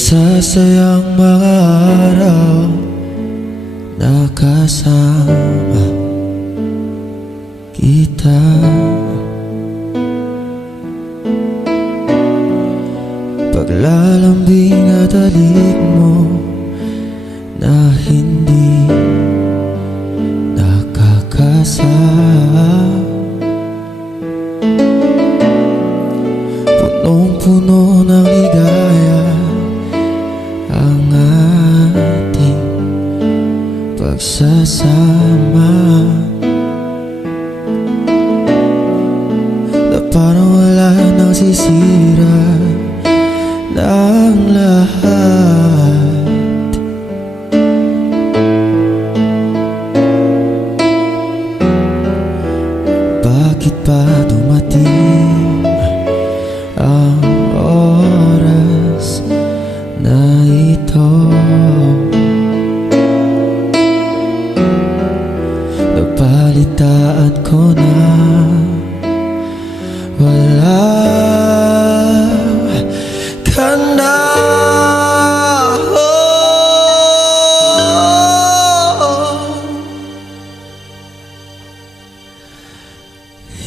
Magsasayang mga araw na kasama kita. Paglalambing at halik mo na hindi nakakasama. Punong-puno ng ligaya ang ating pagsasama, na parang wala nang sisira ng lahat. Bakit pa dumating ang oras na ito? Napalitaan ko na wala ka na.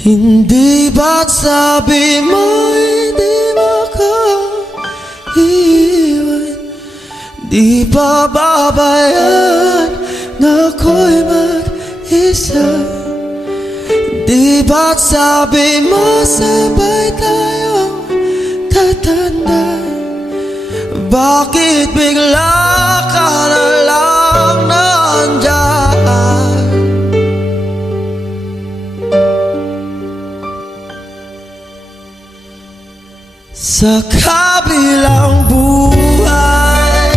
Hindi ba't sabi mo hindi makaiwan? Di ba babayaan na ako'y mag-isa? Di ba't sabi mo sabay tayong tatanda? Bakit bigla ka na lang nandyan? Sa kabilang buhay,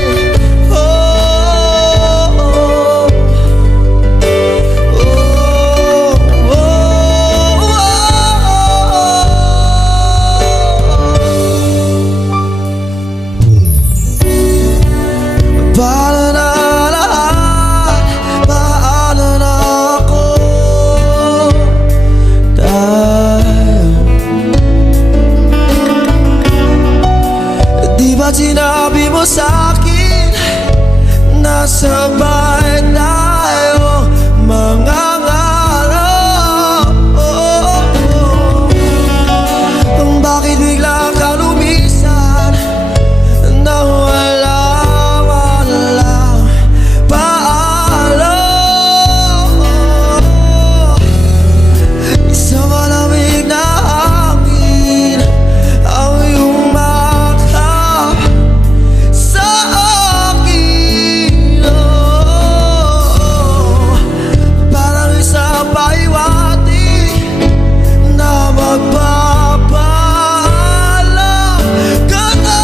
paano na lahat, paano na ako, di ba't sinabi mo sa'kin na sabay tayo mangangarap? Bakit bigla ka lumisan na walang paalam? Isang malamig na hangin ang iyong makap sa akin, parang isang pahiwatig na magpapaalam ka na.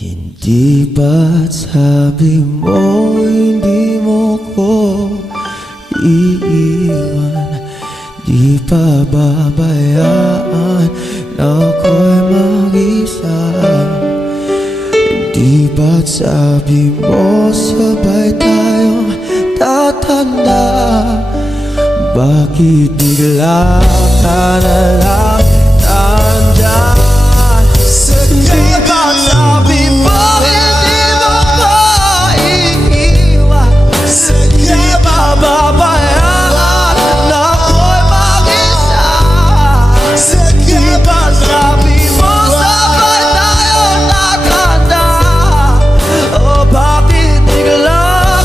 Hindi ba't sabi mo hindi mo ko iiwan? Di pa babayaan na ako'y mag-isa? Di ba't sabi mo sabay tayong tatanda? Bakit bigla ka na lang nandyan? Hindi ba't sabi mo hindi mo ko iiwan? Di ba babayaan na ako'y mag-isa? Di ba't sabi mo sabay tayong tatanda? O bakit bigla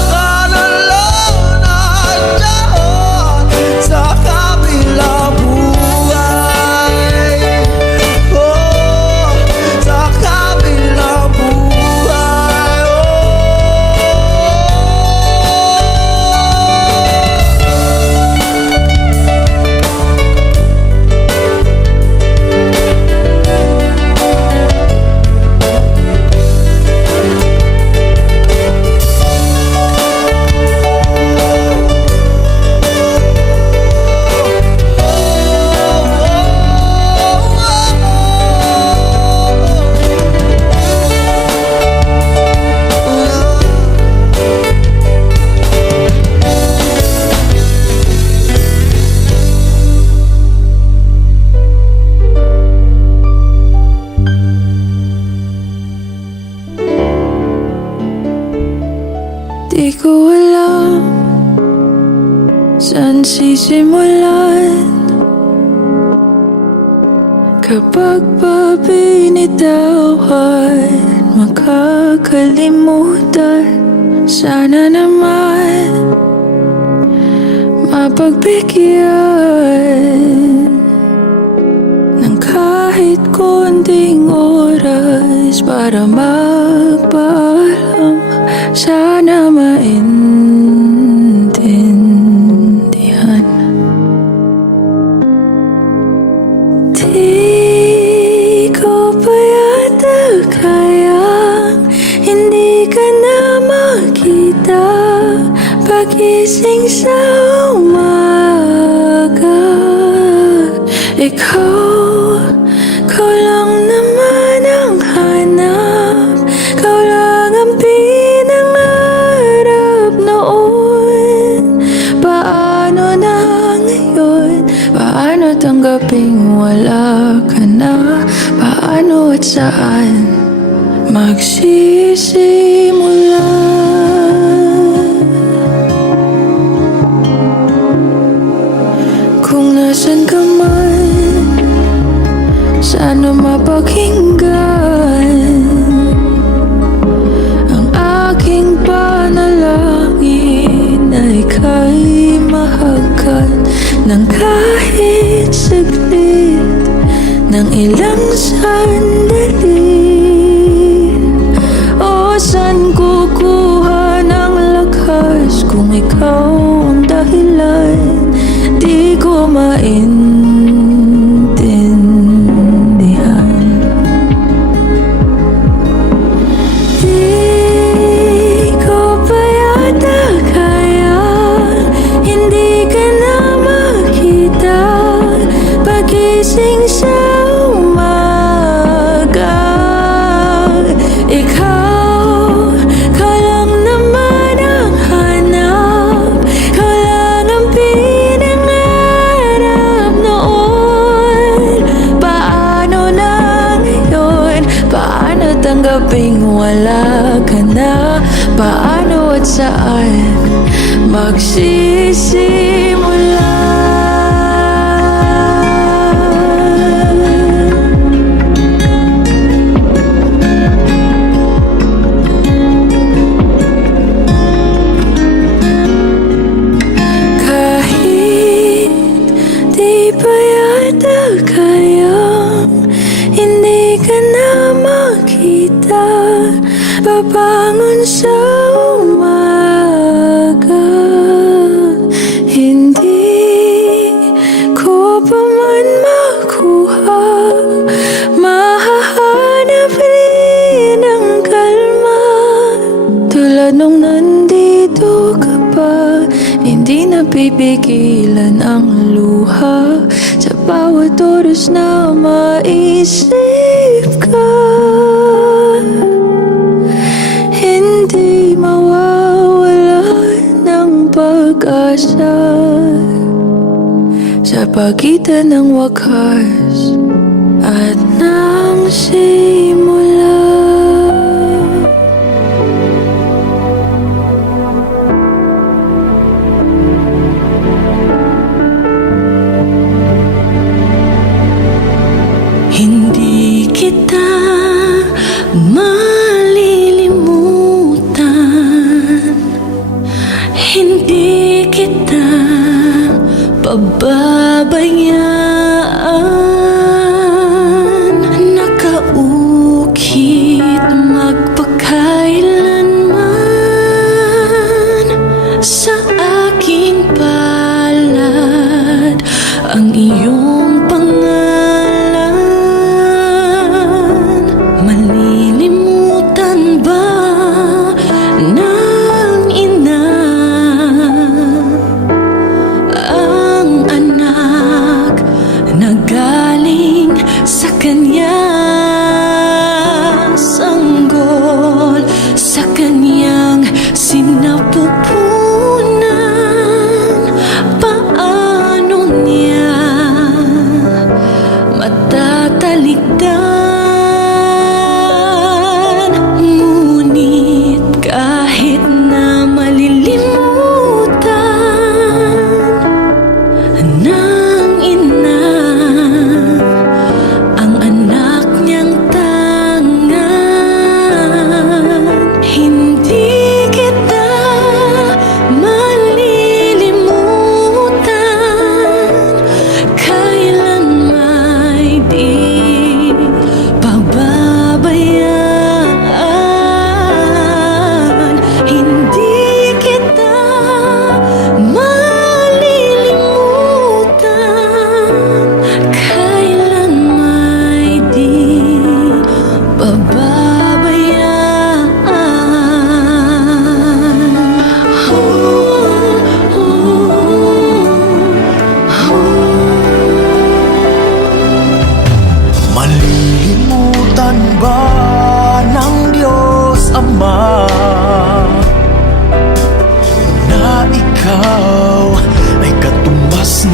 ka na lang nandyan sa kabilang buhay? sisimulan kapag ba binitawan, makakalimutan. Sana naman mapagbigyan ng kahit konting oras para magpaalam. Sana maintindihan. Di ko pa yata kayang hindi ka na makita pagising sa umaga. Ikaw lang naman ang hanap, ikaw lang ang pinangarap noon. Paano na ngayon? Paano tanggaping wala ka na? Paano at saan magsisimula? Kung nasan ka man, sana mapakinggan ang aking panalangin na ika'y mahagkan ng kahit saglit, ng ilang sandali. O saan kukuha ng lakas kung ikaw ang dahilan? Di ko maintindihan. Di ko pa yata kaya hindi ka na makita pagising sa umaga. Ikaw lang naman ang hanap, ikaw lang ang pinangarap noon. Paano na ngayon? Paano tanggaping wala ka na? Paano at saan magsisimula? Kahit di pa yata kayang hindi ka na makita babangon sa umaga. Hindi ko pa man makuha, mahahanap rin ang kalma. Tulad nung nandito ka pa, hindi napipigilan ang luha. Sa bawat oras na maisip ka, hindi mawawala ng pag-asa sa pagitan ng wakas at ng simula. Hindi kita malilimutan, hindi kita pababayaan. Nakaukit magpakailanman sa aking palad ang iyong pangalan.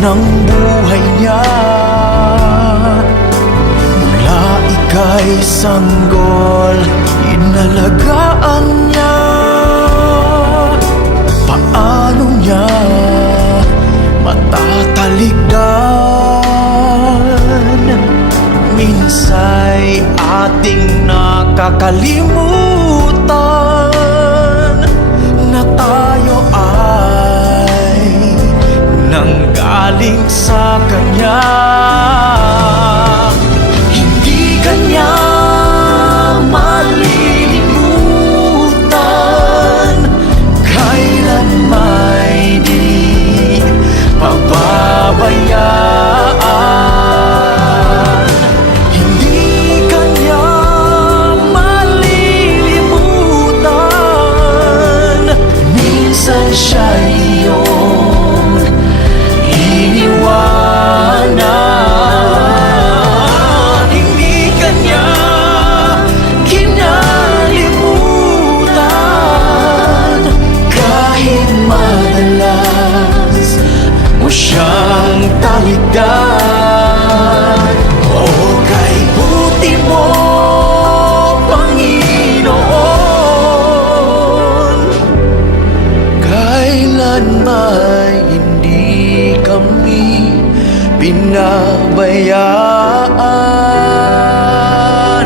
ng buhay niya. Mula ika'y sanggol, inalagaan niya. Paano niya matatalikdan? Minsa'y ating nakakalimutan na tayo ay nanggaling sa Kanya. Hindi Kanya malilimutan, kailan may di pababayaan. Hindi Kanya malilimutan, minsan siya'y iyong iniwanan. Hindi Kanya kinalimutan, kahit madalas mo siyang talikdan. O kay buti mo, Panginoon, kailan may hindi kami pinabayaan.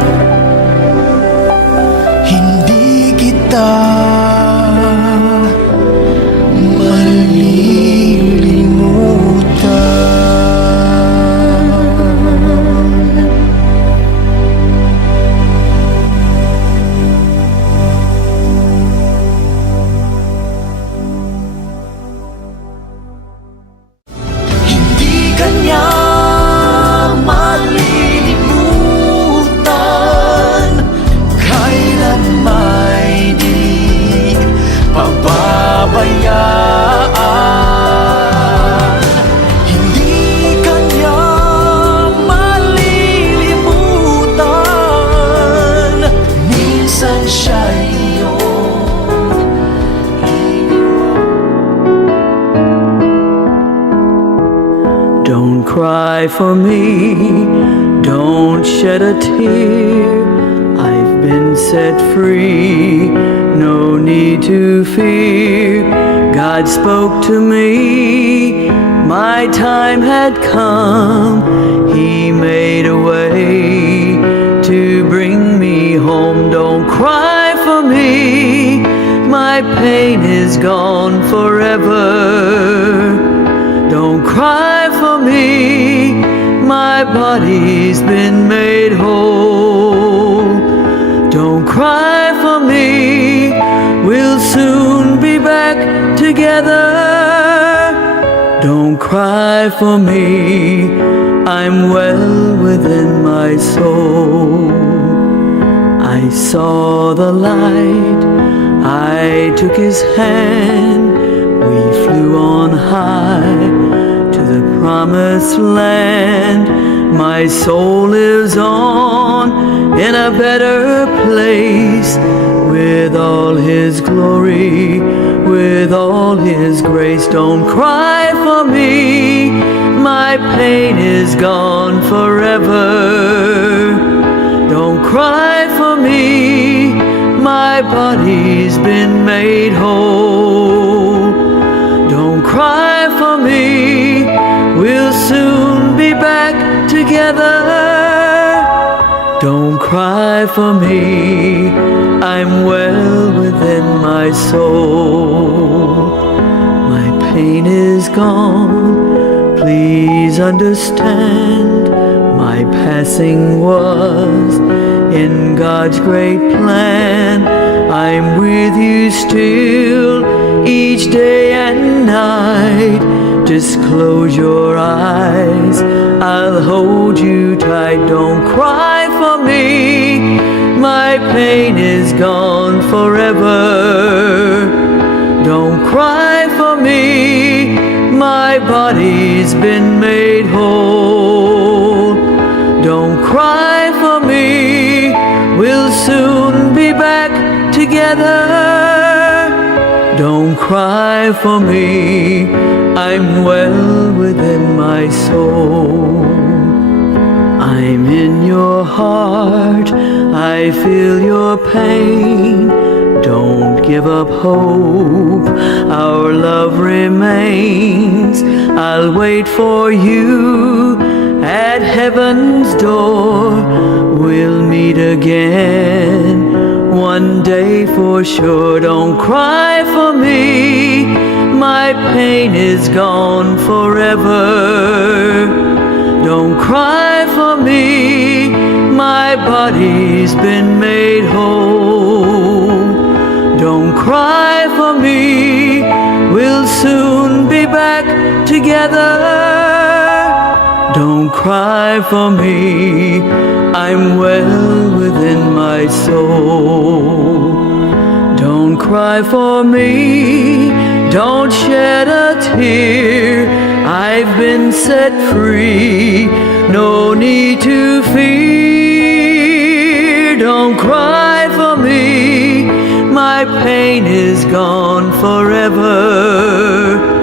Hindi kita malilimutan. Hindi Kanya malilimutan, kailan may di pababayaan. Hindi Kanya malilimutan, minsan siya'y iyong Don't cry for me, don't shed a tear. I've been set free, no need to fear. God spoke to me, my time had come. He made a way to bring me home. Don't cry for me, my pain is gone forever. Don't cry for me, my body's been made whole. Don't cry for me, we'll soon be back together. Don't cry for me, I'm well within my soul. I saw the light, I took his hand, we flew on high to the promised land. My soul lives on in a better place, with all his glory, with all his grace. Don't cry for me, my pain is gone forever. Don't cry for me, my body's been made whole. Don't cry for me, we'll soon be back together. Don't cry for me, I'm well within my soul. My pain is gone, please understand. My passing was in God's great plan. I'm with you still each day and night. Just close your eyes, I'll hold you tight. Don't cry for me, my pain is gone forever. Don't cry for me, my body's been made whole. Don't cry for me, we'll soon be back together. Don't cry for me, I'm well within my soul. I'm in your heart, I feel your pain. Don't give up hope, our love remains. I'll wait for you at heaven's door. We'll meet again one day for sure. Don't cry for me, my pain is gone forever. Don't cry for me, my body's been made whole. Don't cry for me, we'll soon be back together. Don't cry for me, I'm well within my soul. Don't cry for me, don't shed a tear. I've been set free, no need to fear. Don't cry for me, my pain is gone forever.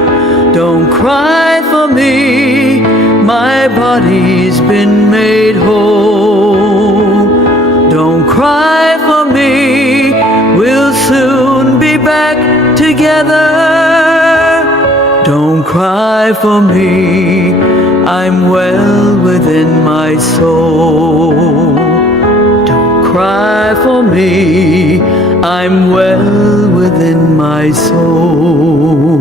Don't cry for me, my body's been made whole. Don't cry for me, we'll soon be back together. Don't cry for me, I'm well within my soul. Don't cry for me, I'm well within my soul.